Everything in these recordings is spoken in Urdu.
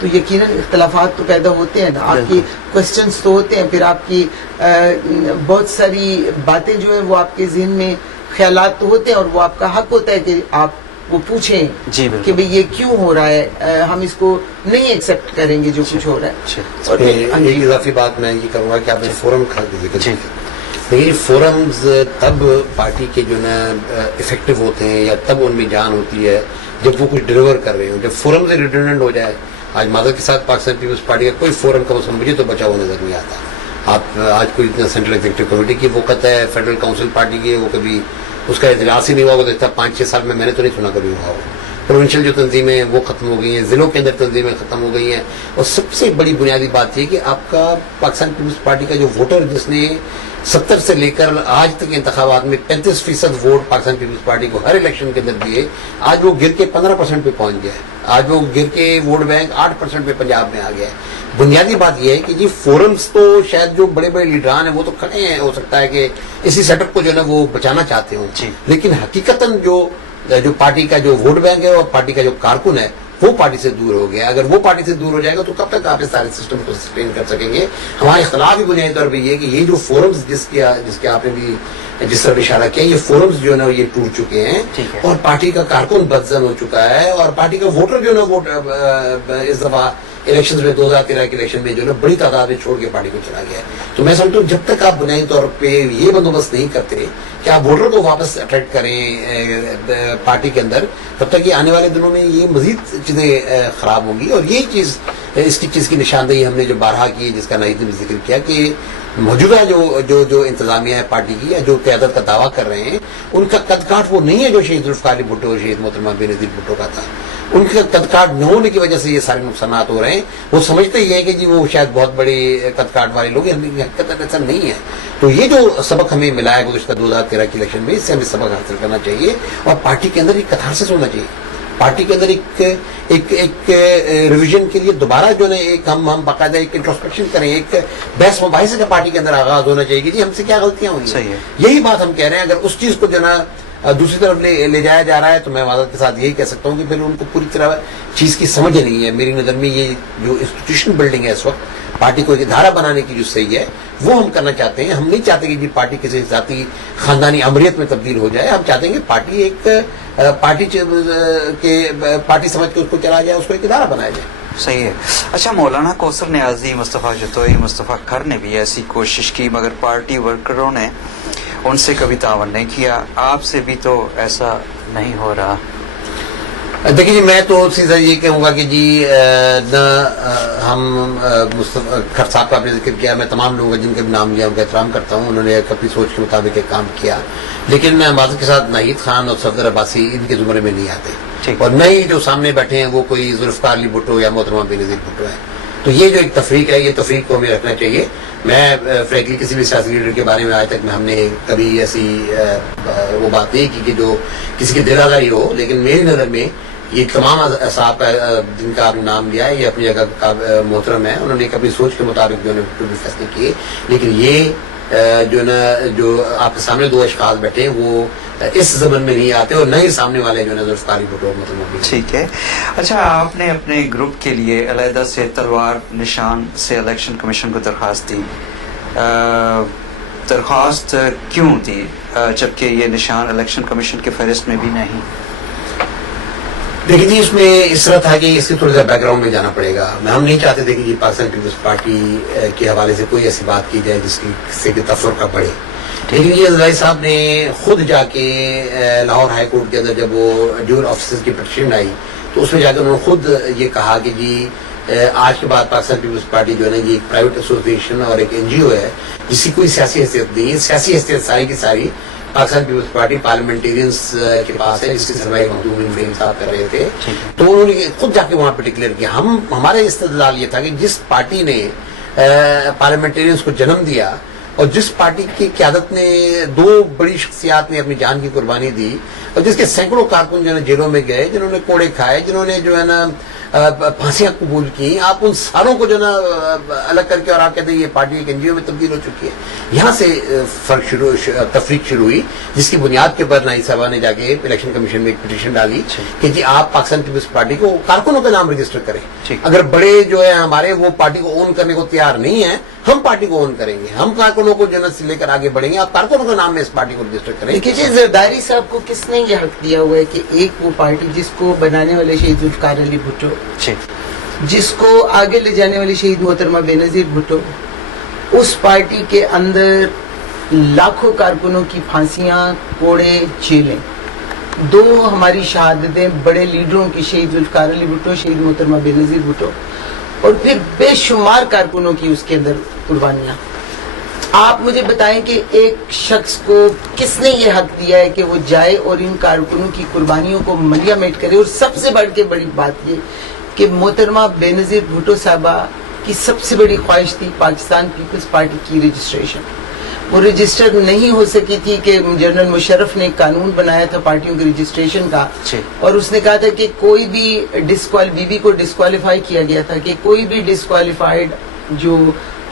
تو یقیناً اختلافات تو پیدا ہوتے ہیں نا, آپ کی کوشچنس تو ہوتے ہیں, پھر آپ کی بہت ساری باتیں جو ہیں وہ آپ کے ذہن میں خیالات تو ہوتے ہیں, اور وہ آپ کا حق ہوتا ہے کہ آپ وہ پوچھیں کہ بھئی یہ کیوں ہو رہا ہے, ہم اس کو نہیں ایکسیپٹ کریں گے جو کچھ ہو رہا ہے. اور ایک اضافی بات میں یہ کروں گا کہ آپ نے فورم کا ذکر کیا, لیکن فورمز تب پارٹی کے جو نا افیکٹو ہوتے ہیں یا تب ان میں جان ہوتی ہے جب وہ کچھ ڈیلیور کر رہے ہوں. جب فورم سے ریڈنڈنٹ ہو جائے, آج معذرت کے ساتھ پاکستان پیپلز پارٹی کا کوئی فورم کا مسئلہ مجھے تو بچا ہوا نظر نہیں آتا. آپ آج کوئی سینٹرل ایگزیکٹو کمیٹی کی وقت ہے, فیڈرل کاؤنسل پارٹی کی, وہ کبھی اس کا اجلاس ہی نہیں ہوا ہوگا, تو 5-6 سال میں نے تو نہیں سنا کبھی ہوا ہو. پروونشل جو تنظیمیں ہیں وہ ختم ہو گئی ہیں, ضلعوں کے اندر تنظیمیں ختم ہو گئی ہیں, اور سب سے بڑی بنیادی بات یہ کہ آپ کا پاکستان پیپلز پارٹی کا جو ووٹر جس نے 70 سے لے کر آج تک انتخابات میں 35% ووٹ پاکستان پیپلز پارٹی کو ہر الیکشن کے اندر دیے, آج وہ گر کے 15% پہ پہنچ گیا ہے. آج وہ گر کے ووٹ بینک 8% پہ پنجاب میں آ گیا ہے. بنیادی بات یہ ہے کہ جی فورمز تو شاید جو بڑے بڑے لیڈران ہیں وہ تو کھڑے ہیں, ہو سکتا ہے کہ اسی سیٹ اپ کو جو ہے نا وہ بچانا چاہتے ہوں, لیکن حقیقتاً جو پارٹی کا جو ووٹ بینک ہے اور پارٹی کا جو کارکن ہے وہ پارٹی سے دور ہو گیا. اگر وہ پارٹی سے دور ہو جائے گا تو کب تک آپ اس سارے سسٹم کو سسٹین کر سکیں گے. ہمارے اختلاف ہی بنیادی طور پہ یہ کہ یہ جو فورمز جس کے آپ نے بھی جس طرح اشارہ کیا, یہ فورمز جو ہے نا یہ ٹوٹ چکے ہیں, اور پارٹی کا کارکن بدزن ہو چکا ہے, اور پارٹی کا ووٹر جو ہے نا اس دفعہ الیکشن میں 2013 کے الیکشن میں جو ہے نا بڑی تعداد میں چھوڑ کے پارٹی کو چلا گیا ہے. تو میں سمجھتا ہوں جب تک آپ بنیادی طور پہ یہ بندوبست نہیں کرتے کہ آپ ووٹر کو واپس اٹریکٹ کریں پارٹی کے اندر, تب تک یہ آنے والے دنوں میں یہ مزید چیزیں خراب ہوں گی. اور یہ چیز اس کی چیز کی نشاندہی ہم نے جو بارہا کی, جس کا ناہید نے ذکر کیا, کہ موجودہ جو انتظامیہ ہے پارٹی کی یا جو قیادت کا دعویٰ کر رہے ہیں, ان کا قد کاٹ وہ نہیں ہے جو شہید ذوالفقار علی بھٹو اور شہید محترمہ بینظیر بھٹو کا تھا. ان کا قد کاٹ نہ ہونے کی وجہ سے یہ سارے نقصانات ہو رہے ہیں. وہ سمجھتے ہی ہیں کہ جی وہ شاید بہت بڑے قد کاٹ والے لوگ ہیں, حقیقت ایسا نہیں ہے. تو یہ جو سبق ہمیں ملا ہے گزشتہ 2013 کے الیکشن میں, اس سے ہمیں سبق حاصل کرنا چاہیے, اور پارٹی کے اندر ایک کتھارسس ہونا چاہیے. پارٹی کے اندر ایک ریویژن کے لیے دوبارہ جو ہے ایک ہم باقاعدہ ایک انٹروسپیکشن کریں, ایک بحث مباحثے کا پارٹی کے اندر آغاز ہونا چاہیے کہ جی ہم سے کیا غلطیاں ہوئی ہیں. یہی بات ہم کہہ رہے ہیں. اگر اس چیز کو جو نا دوسری طرف لے جایا جا رہا ہے تو میں معذرت کے ساتھ یہی کہہ سکتا ہوں کہ پھر ان کو پوری طرح چیز کی سمجھ نہیں ہے. میری نظر میں یہ جو انسٹیٹیوشن بلڈنگ ہے اس وقت پارٹی کو ایک ادارہ بنانے کی جو صحیح ہے وہ ہم کرنا چاہتے ہیں. ہم نہیں چاہتے کہ جی پارٹی کسی ذاتی خاندانی امریت میں تبدیل ہو جائے. ہم چاہتے ہیں کہ پارٹی ایک پارٹی سمجھ کے اس کو چلا جائے, اس کو ایک ادارہ بنایا جائے. صحیح ہے. اچھا, مولانا کوثر نیازی, مصطفیٰ جتوئی, مصطفیٰ کھر نے بھی ایسی کوشش کی, مگر پارٹی ورکروں نے ان سے کبھی تعاون نہیں کیا. آپ سے بھی تو ایسا نہیں ہو رہا. دیکھیے جی, میں تو سیدھا یہ کہوں گا کہ جی ہم کھر صاحب کا آپ نے ذکر کیا, میں تمام لوگوں کا جن کا بھی نام لیا ان کا احترام کرتا ہوں. انہوں نے اپنی سوچ کے مطابق ایک کام کیا, لیکن میں معذرت کے ساتھ ناہید خان اور صفدر عباسی ان کے زمرے میں نہیں آتے, اور نہ ہی جو سامنے بیٹھے ہیں وہ کوئی ذوالفقار علی بھٹو یا محترمہ بینظیر بھٹو ہے. تو یہ جو ایک تفریق ہے, یہ تفریق کو ہمیں رکھنا چاہیے. میں فریکلی کسی بھی سیاسی لیڈر کے بارے میں آج تک ہم نے کبھی ایسی وہ بات نہیں کی کہ جو کسی کی دل آزاری ہو, لیکن میری نظر میں یہ تمام اصحاب کا جن کا آپ نے نام لیا ہے یہ اپنی جگہ کا محترم ہے. انہوں نے کبھی سوچ کے مطابق جو ہے فیصلے کیے, لیکن یہ جو نا جو آپ کے سامنے دو اشخاص بیٹھے ہیں وہ اس زمن میں نہیں آتے, اور نہ ہی سامنے والے جو ہے ذوالفقار علی بھٹو مطلب. ٹھیک ہے. اچھا, آپ نے اپنے گروپ کے لیے علیحدہ سے تلوار نشان سے الیکشن کمیشن کو درخواست دی. درخواست کیوں دی جبکہ یہ نشان الیکشن کمیشن کے فہرست میں بھی نہیں؟ دیکھیے جی, اس میں اس طرح تھا کہ اس کے تھوڑا سا بیک گراؤنڈ میں جانا پڑے گا. ہم نہیں چاہتے تھے کہ جی پاکستان پیپلز پارٹی کے حوالے سے کوئی ایسی بات کی جائے جس کی سے کہ تفرقہ بڑھے. لیکن یہ زاہد صاحب نے خود جا کے لاہور ہائی کورٹ کے اندر جب وہ ڈیول آفیسرز کی پٹیشن آئی تو اس میں جا کے انہوں نے خود یہ کہا کہ جی آج کے بعد پاکستان پیپلز پارٹی جو ہے نا یہ ایک پرائیویٹ ایسوسیشن اور ایک این جی او ہے جس کی کوئی سیاسی حیثیت نہیں ہے. سیاسی حیثیت ساری کی ساری پاکستان پیپلز پارٹی پارلیمنٹیرینز کے پاس ہے, جس کی سرمایہ مخدوم فریم صاحب کر رہے تھے. تو انہوں نے خود جا کے وہاں پہ ڈکلیئر کیا. ہمارے استدلال یہ تھا کہ جس پارٹی نے پارلیمنٹیرینز کو جنم دیا اور جس پارٹی کی قیادت نے دو بڑی شخصیات نے اپنی جان کی قربانی دی, اور جس کے سینکڑوں کارکن جو ہے جیلوں میں گئے, جنہوں نے کوڑے کھائے, جنہوں نے جو ہے نا پھانسیاں قبول کی, آپ ان ساروں کو جو نا الگ کر کے اور آپ کہتے ہیں یہ پارٹی ایک NGO میں تبدیل ہو چکی ہے. یہاں سے تفریق شروع ہوئی, جس کی بنیاد کے اوپر ناہید صاحبہ نے جا کے الیکشن کمیشن میں ایک پٹیشن ڈالی کہ جی آپ پاکستان پیپلز پارٹی کو کارکنوں کا نام رجسٹر کریں. اگر بڑے جو ہے ہمارے وہ پارٹی کو اون کرنے کو تیار نہیں ہیں, ہم پارٹی کو اون کریں گے, ہم کارکنوں کو جو ہے لے کر آگے بڑھیں گے, آپ کارکنوں کا نام میں اس پارٹی کو رجسٹر کریں. دیکھیے جی, زرداری صاحب کو کس نے یہ حق دیا ہوا ہے کہ ایک وہ پارٹی جس کو بنانے والے شہید ذوالفقار علی بھٹو, جس کو آگے لے جانے والی شہید محترمہ بے نظیر بھٹو, اس پارٹی کے اندر لاکھوں کارکنوں کی پھانسیاں, کوڑے, جیلیں, 2 ہماری شہادتیں بڑے لیڈروں کی, شہید ذوالفقار علی بھٹو, شہید محترمہ بے نظیر بھٹو, اور پھر بے شمار کارکنوں کی اس کے اندر قربانیاں. آپ مجھے بتائیں کہ ایک شخص کو کس نے یہ حق دیا ہے کہ وہ جائے اور ان کارکنوں کی قربانیوں کو ملیا میٹ کرے. اور سب سے بڑھ کے بڑی بات یہ کہ محترمہ بے نظیر بھٹو صاحبہ کی سب سے بڑی خواہش تھی پاکستان پیپلز پارٹی کی رجسٹریشن. وہ رجسٹر نہیں ہو سکی تھی کہ جنرل مشرف نے قانون بنایا تھا پارٹیوں کی رجسٹریشن کا, اور اس نے کہا تھا کہ کوئی بھی بی بی کو ڈسکوالیفائی کیا گیا تھا کہ کوئی بھی ڈسکوالیفائڈ جو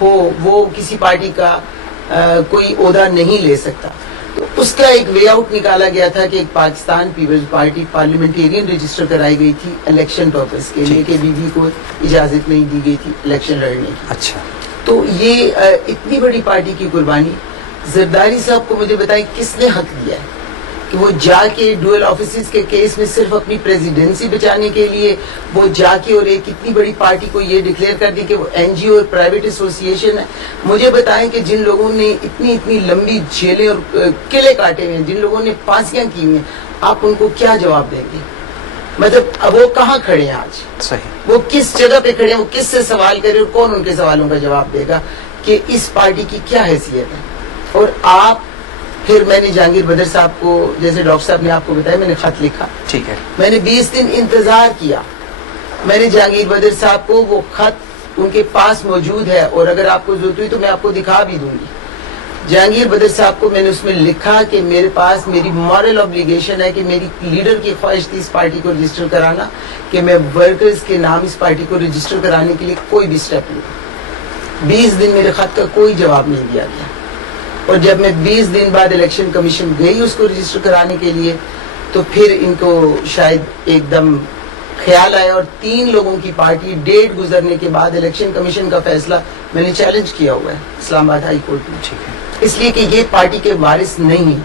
ہو وہ کسی پارٹی کا کوئی عہدہ نہیں لے سکتا. تو اس کا ایک وے آؤٹ نکالا گیا تھا کہ ایک Pakistan Peoples Party Parliamentarians register کرائی گئی تھی الیکشن پرپز کے لیے, کہ بی بی کو اجازت نہیں دی گئی تھی الیکشن لڑنے کی. اچھا, تو یہ اتنی بڑی پارٹی کی قربانی, زرداری صاحب کو مجھے بتائیں کس نے حق دیا ہے کہ وہ جا کے ڈوئل آفیسز کے کیس میں صرف اپنی پریزیڈنسی بچانے کے لیے وہ جا کے اور ایک اتنی بڑی پارٹی کو یہ ڈکلیئر کر دی کہ وہ NGO اور پرائیویٹ ایسوسیشن ہے. مجھے بتائیں کہ جن لوگوں نے اتنی لمبی جیلیں اور قلعے کاٹے ہوئے ہیں, جن لوگوں نے پھانسیاں کی ہوئی ہیں, آپ ان کو کیا جواب دیں گے؟ مطلب اب وہ کہاں کھڑے ہیں آج, صحیح, وہ کس جگہ پہ کھڑے ہیں, وہ کس سے سوال کرے اور کون ان کے سوالوں کا جواب دے گا کہ اس پارٹی کی کیا حیثیت ہے. اور آپ پھر میں نے جہانگیر بدر صاحب کو, جیسے ڈاکٹر صاحب نے آپ کو بتایا, میں نے خط لکھا, ٹھیک ہے, میں نے 20 دن انتظار کیا, میں نے جہانگیر بدر صاحب کو وہ خط ان کے پاس موجود ہے, اور اگر آپ کو ضرورت ہوئی تو میں آپ کو دکھا بھی دوں گی. جہانگیر بدر صاحب کو میں نے اس میں لکھا کہ میرے پاس میری مورل اوبلیگیشن ہے کہ میری لیڈر کی خواہش تھی اس پارٹی کو رجسٹر کرانا, کہ میں ورکرز کے نام اس پارٹی کو رجسٹر کرانے کے لیے کوئی بھی سٹیپ لوں. 20 دن میرے خط کا کوئی جواب نہیں دیا گیا, اور جب میں 20 دن بعد الیکشن کمیشن گئی اس کو رجسٹر کرانے کے لیے, تو پھر ان کو شاید ایک دم خیال آیا, اور 3 لوگوں کی پارٹی, ڈیٹ گزرنے کے بعد الیکشن کمیشن کا فیصلہ میں نے چیلنج کیا ہوا ہے اسلام آباد ہائی کورٹ میں, ٹھیک ہے, اس لیے کہ یہ پارٹی کے وارث نہیں ہیں,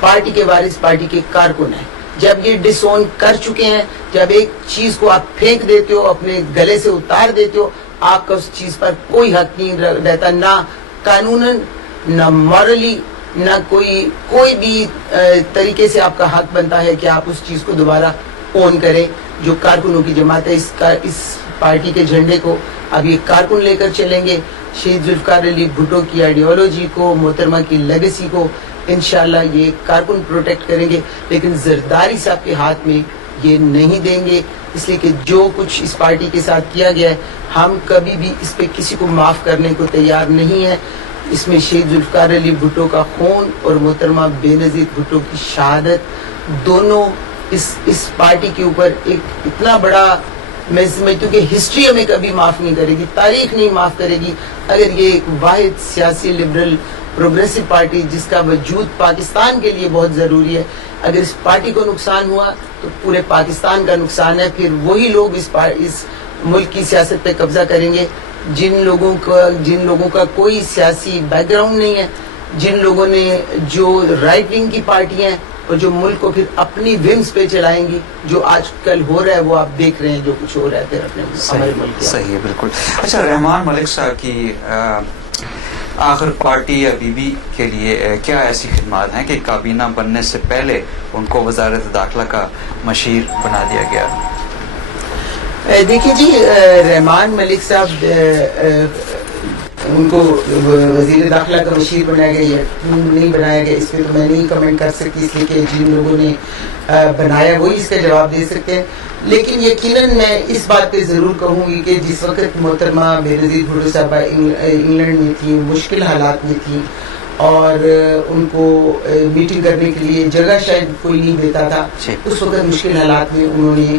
پارٹی کے وارث پارٹی کے کارکن ہیں. جب یہ ڈس اون کر چکے ہیں, جب ایک چیز کو آپ پھینک دیتے ہو, اپنے گلے سے اتار دیتے ہو, آپ کا اس چیز پر کوئی حق نہیں رہتا, نہ قانوناً, نہ مورلی, نہ کوئی بھی طریقے سے آپ کا حق بنتا ہے کہ آپ اس چیز کو دوبارہ اون کریں. جو کارکنوں کی جماعت ہے, اس پارٹی کے جھنڈے کو اب یہ کارکن لے کر چلیں گے. شہید ذوالفقار علی بھٹو کی آئیڈیالوجی کو, محترمہ کی لیگیسی کو انشاءاللہ یہ کارکن پروٹیکٹ کریں گے, لیکن زرداری صاحب کے ہاتھ میں یہ نہیں دیں گے. اس لیے کہ جو کچھ اس پارٹی کے ساتھ کیا گیا ہے, ہم کبھی بھی اس پہ کسی کو معاف کرنے کو تیار نہیں ہیں. اس میں شہید ذوالفقار علی بھٹو کا خون اور محترمہ بے نظیر بھٹو کی شہادت دونوں اس پارٹی کے اوپر ایک اتنا بڑا, میں سمجھتی ہوں کہ ہسٹری ہمیں کبھی معاف نہیں کرے گی, تاریخ نہیں معاف کرے گی, اگر یہ ایک واحد سیاسی لبرل پروگریسو پارٹی جس کا وجود پاکستان کے لیے بہت ضروری ہے, اگر اس پارٹی کو نقصان ہوا تو پورے پاکستان کا نقصان ہے. پھر وہی لوگ اس ملک کی سیاست پہ قبضہ کریں گے جن لوگوں کا کوئی سیاسی بیک گراؤنڈ نہیں ہے, جن لوگوں نے جو رائٹ ونگ کی پارٹی ہیں اور جو ملک کو پھر اپنی ومز پہ چلائیں گی. جو آج کل ہو رہا ہے وہ آپ دیکھ رہے ہیں, جو کچھ ہو رہا ہے پھر اپنے ہمارے ملک کے. صحیح ہے, بالکل. اچھا, رحمان ملک صاحب کی آخر پارٹی یا بی بی کے لیے کیا ایسی خدمات ہیں کہ کابینہ بننے سے پہلے ان کو وزارت داخلہ کا مشیر بنا دیا گیا؟ دیکھیے جی, رحمان ملک صاحب ان کو وزیر داخلہ کا مشیر بنایا گیا یا نہیں بنایا گیا, اس پہ تو میں نہیں کمنٹ کر سکتی, اس لیے کہ جن لوگوں نے بنایا وہی اس کا جواب دے سکتے ہیں. لیکن یقیناً میں اس بات پہ ضرور کہوں گی کہ جس وقت محترمہ بے نظیر بھٹو صاحبہ انگلینڈ میں تھی, مشکل حالات میں تھی, اور ان کو میٹنگ کرنے کے لیے جگہ شاید کوئی نہیں دیتا تھا, اس وقت مشکل حالات میں انہوں نے